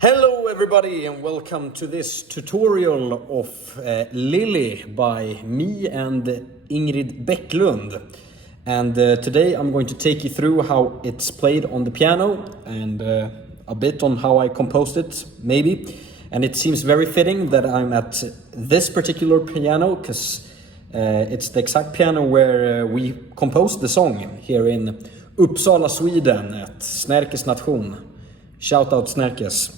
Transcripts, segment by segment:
Hello everybody and welcome to this tutorial of Lily by me and Ingrid Bäcklund. And today I'm going to take you through how it's played on the piano and a bit on how I composed it, maybe. And it seems very fitting that I'm at this particular piano because it's the exact piano where we composed the song here in Uppsala, Sweden at Snärkes Nation. Shout out Snärkes.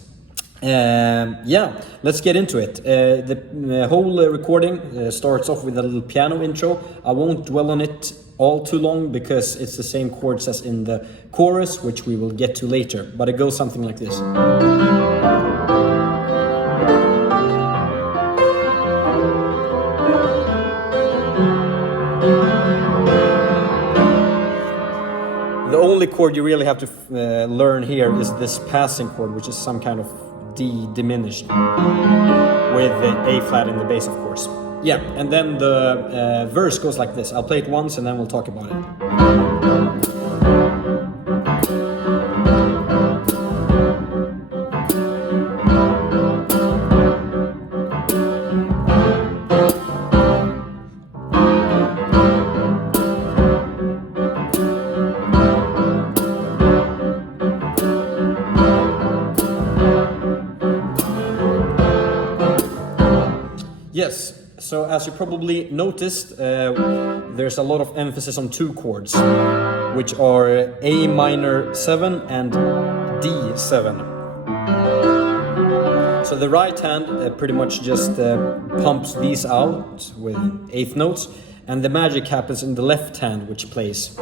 Yeah, let's get into it. The whole recording starts off with a little piano intro. I won't dwell on it all too long because it's the same chords as in the chorus, which we will get to later, but it goes something like this. The only chord you really have to learn here is this passing chord, which is some kind of D diminished with the A flat in the bass, of course. Yeah, and then the verse goes like this. I'll play it once and then we'll talk about it. Yes, so as you probably noticed, there's a lot of emphasis on two chords, which are A minor 7 and D7. So the right hand pretty much just pumps these out with eighth notes, and the magic happens in the left hand, which plays.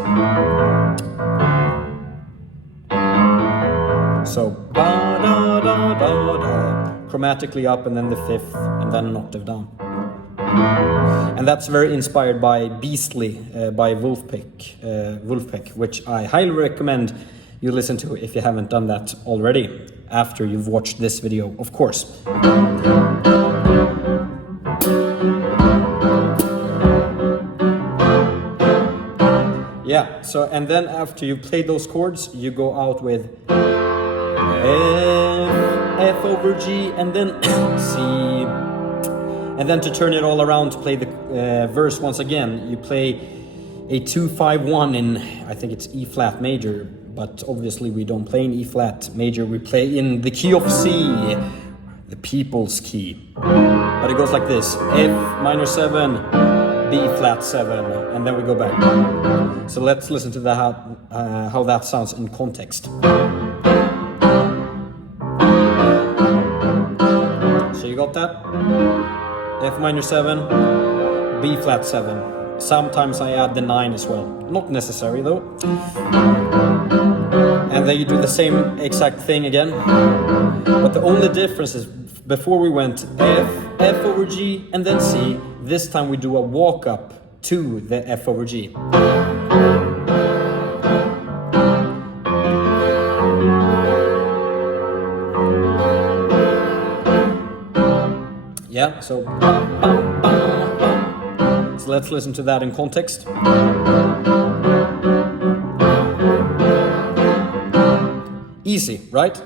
So ba da da da da, chromatically up, and then the fifth, and then an octave down. And that's very inspired by Beastly by Wolfpack, which I highly recommend you listen to if you haven't done that already, after you've watched this video, of course. Yeah, so and then after you play those chords, you go out with F over G, and then C. And then to turn it all around, to play the verse once again, you play a 2-5-1 in, I think it's E flat major, but obviously we don't play in E flat major, we play in the key of C, the people's key. But it goes like this: F minor 7, B flat 7, and then we go back. So let's listen to how that sounds in context. So you got that? F minor 7, B flat 7. Sometimes I add the 9 as well. Not necessary though. And then you do the same exact thing again. But the only difference is before we went F over G, and then C. This time we do a walk up to the F over G. Yeah, so let's listen to that in context. Easy, right?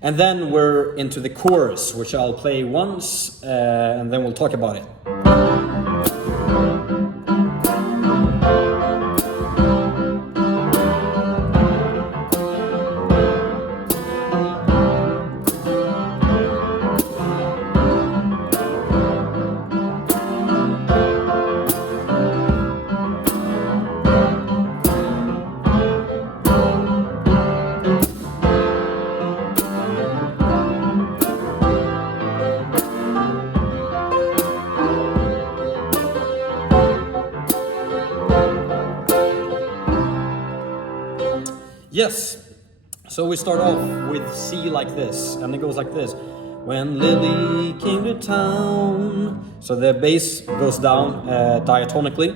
And then we're into the chorus, which I'll play once, and then we'll talk about it. Yes, so we start off with C like this, and it goes like this. When Lily came to town. So the bass goes down diatonically,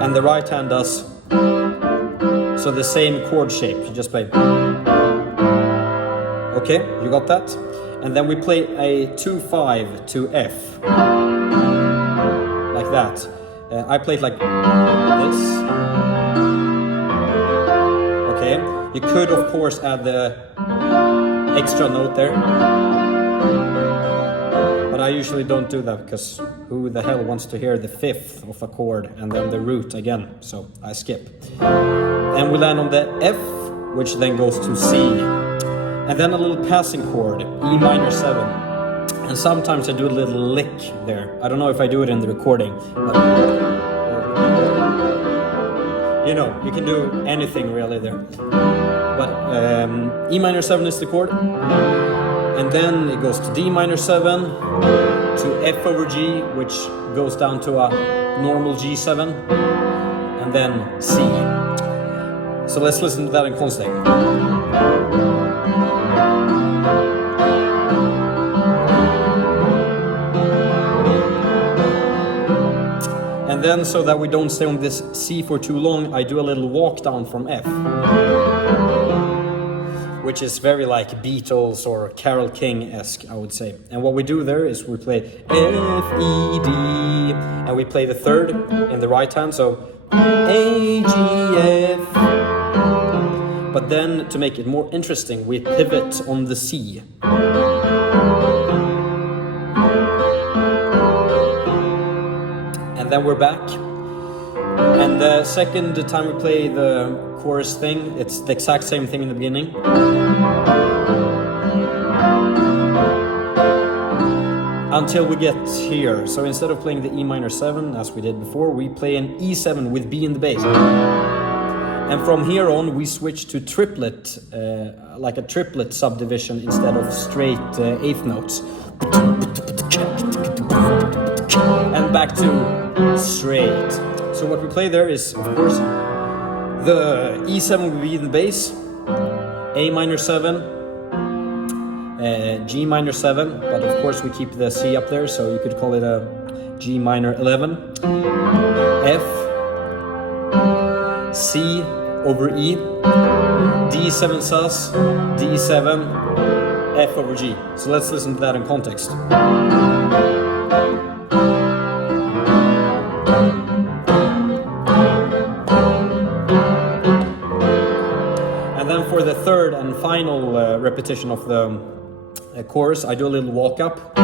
and the right hand does, so the same chord shape, you just play. Okay, you got that? And then we play a 2-5 to F, like that. I play it like this. Okay, you could of course add the extra note there. But I usually don't do that because who the hell wants to hear the fifth of a chord and then the root again? So I skip. And we land on the F, which then goes to C. And then a little passing chord, E minor 7. And sometimes I do a little lick there. I don't know if I do it in the recording. But, you know, you can do anything really there. But E minor 7 is the chord. And then it goes to D minor 7, to F over G, which goes down to a normal G7, and then C. So let's listen to that in constant. And then, so that we don't stay on this C for too long, I do a little walk down from F, which is very like Beatles or Carole King-esque, I would say. And what we do there is we play F, E, D, and we play the third in the right hand, so A, G, F. But then, to make it more interesting, we pivot on the C. And then we're back. And the second time we play the chorus thing, it's the exact same thing in the beginning. Until we get here. So instead of playing the E minor 7 as we did before, we play an E7 with B in the bass. And from here on we switch to triplet, like a triplet subdivision instead of straight eighth notes. And back to straight. So what we play there is, of course, the E7 will be in the bass, A minor 7, G minor 7, but of course we keep the C up there, so you could call it a G minor 11, F, C over E, D7 sus, D7, F over G. So let's listen to that in context. And then for the third and final repetition of the chorus, I do a little walk up.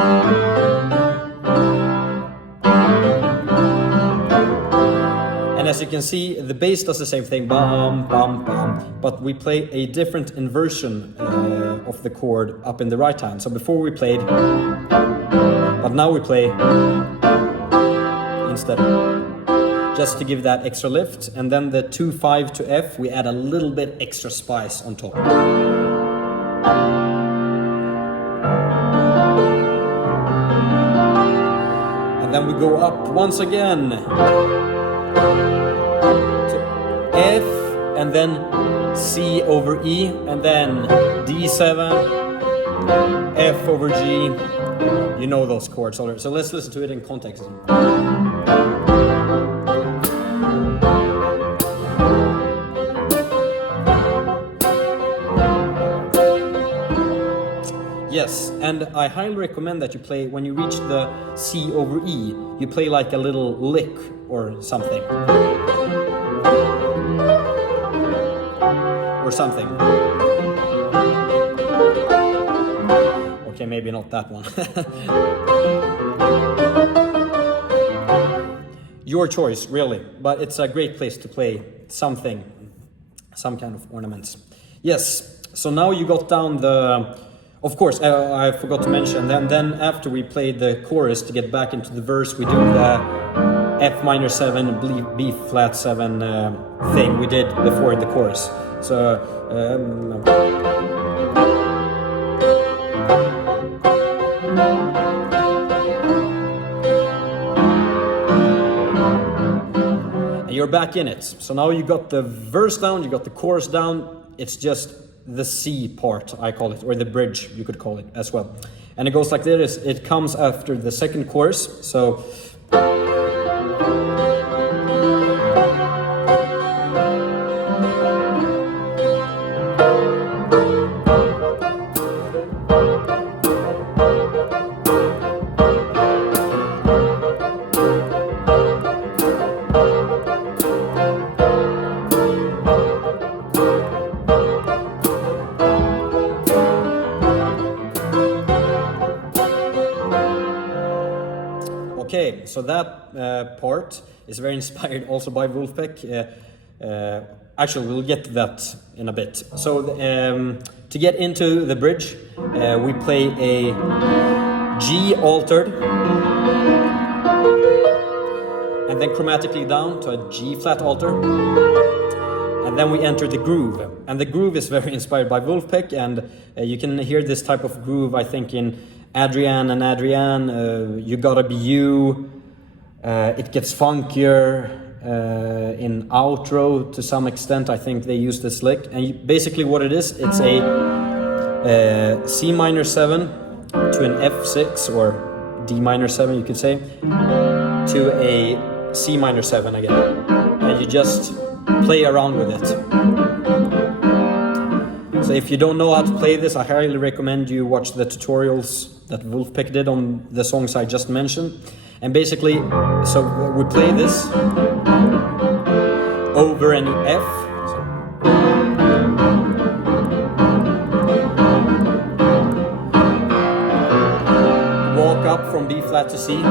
And as you can see, the bass does the same thing, bum, bum, bum, but we play a different inversion of the chord up in the right hand. So before we played, but now we play instead, just to give that extra lift. And then the 2-5 to F, we add a little bit extra spice on top. And then we go up once again to F, and then C over E, and then D7, F over G. You know those chords already. So let's listen to it in context. Yes, and I highly recommend that you play, when you reach the C over E, you play like a little lick or something. Or something. Okay, maybe not that one. Your choice, really. But it's a great place to play something, some kind of ornaments. Yes, so now you got down the... Of course, I forgot to mention, then after we played the chorus, to get back into the verse, we do the F minor 7, B flat 7 thing we did before in the chorus. So, and you're back in it. So now you got the verse down, you got the chorus down, it's just the C part, I call it, or the bridge, you could call it as well. And it goes like this, it comes after the second chorus, so... Okay, so that part is very inspired also by Wolfpack. Actually, we'll get to that in a bit. So to get into the bridge, we play a G altered, and then chromatically down to a G flat alter, and then we enter the groove. And the groove is very inspired by Wolfpack, and you can hear this type of groove, I think, in Adrian and Adrian, You Gotta Be You. It gets funkier in outro to some extent. I think they use this lick, and basically what it is, it's a C minor 7 to an F6, or D minor 7 you could say, to a C minor 7 again, and you just play around with it. So if you don't know how to play this, I highly recommend you watch the tutorials that Wolfpack did on the songs I just mentioned. And basically, so we play this over an F. Walk up from B flat to C.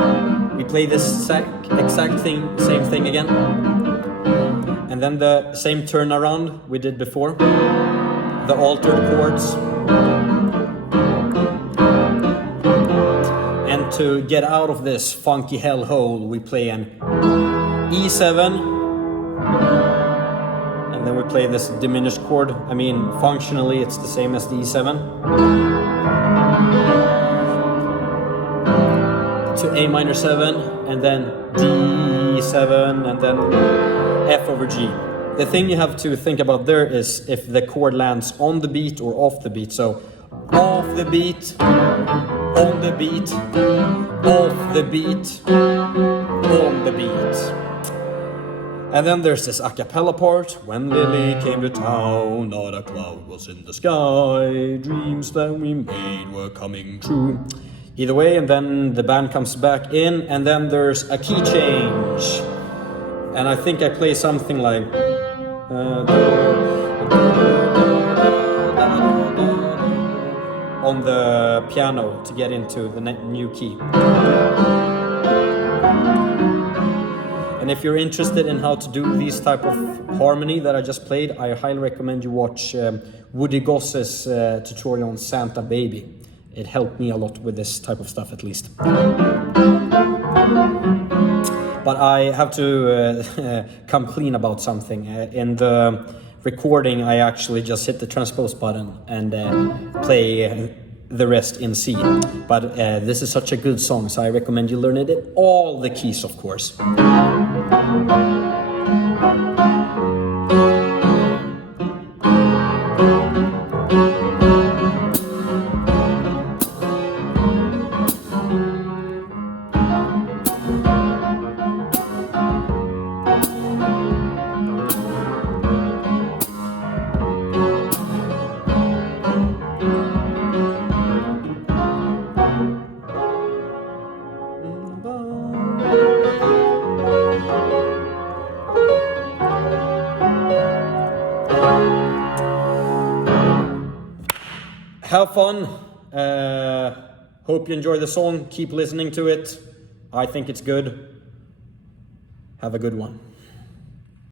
We play this exact thing, same thing again. And then the same turnaround we did before. The altered chords. And to get out of this funky hellhole, we play an E7, and then we play this diminished chord. I mean, functionally it's the same as the E7. To A minor 7, and then D7, and then F over G. The thing you have to think about there is if the chord lands on the beat or off the beat. So off the beat, on the beat, off the beat, on the beat. And then there's this a cappella part. When Lily came to town, not a cloud was in the sky. Dreams that we made were coming true. Either way, and then the band comes back in, and then there's a key change. And I think I play something like on the piano to get into the new key. And if you're interested in how to do these type of harmony that I just played, I highly recommend you watch Woody Gosse's tutorial on Santa Baby. It helped me a lot with this type of stuff, at least. But I have to come clean about something. In the recording, I actually just hit the transpose button and play the rest in C. But this is such a good song, so I recommend you learn it in all the keys, of course. Have fun. Hope you enjoy the song. Keep listening to it. I think it's good. Have a good one.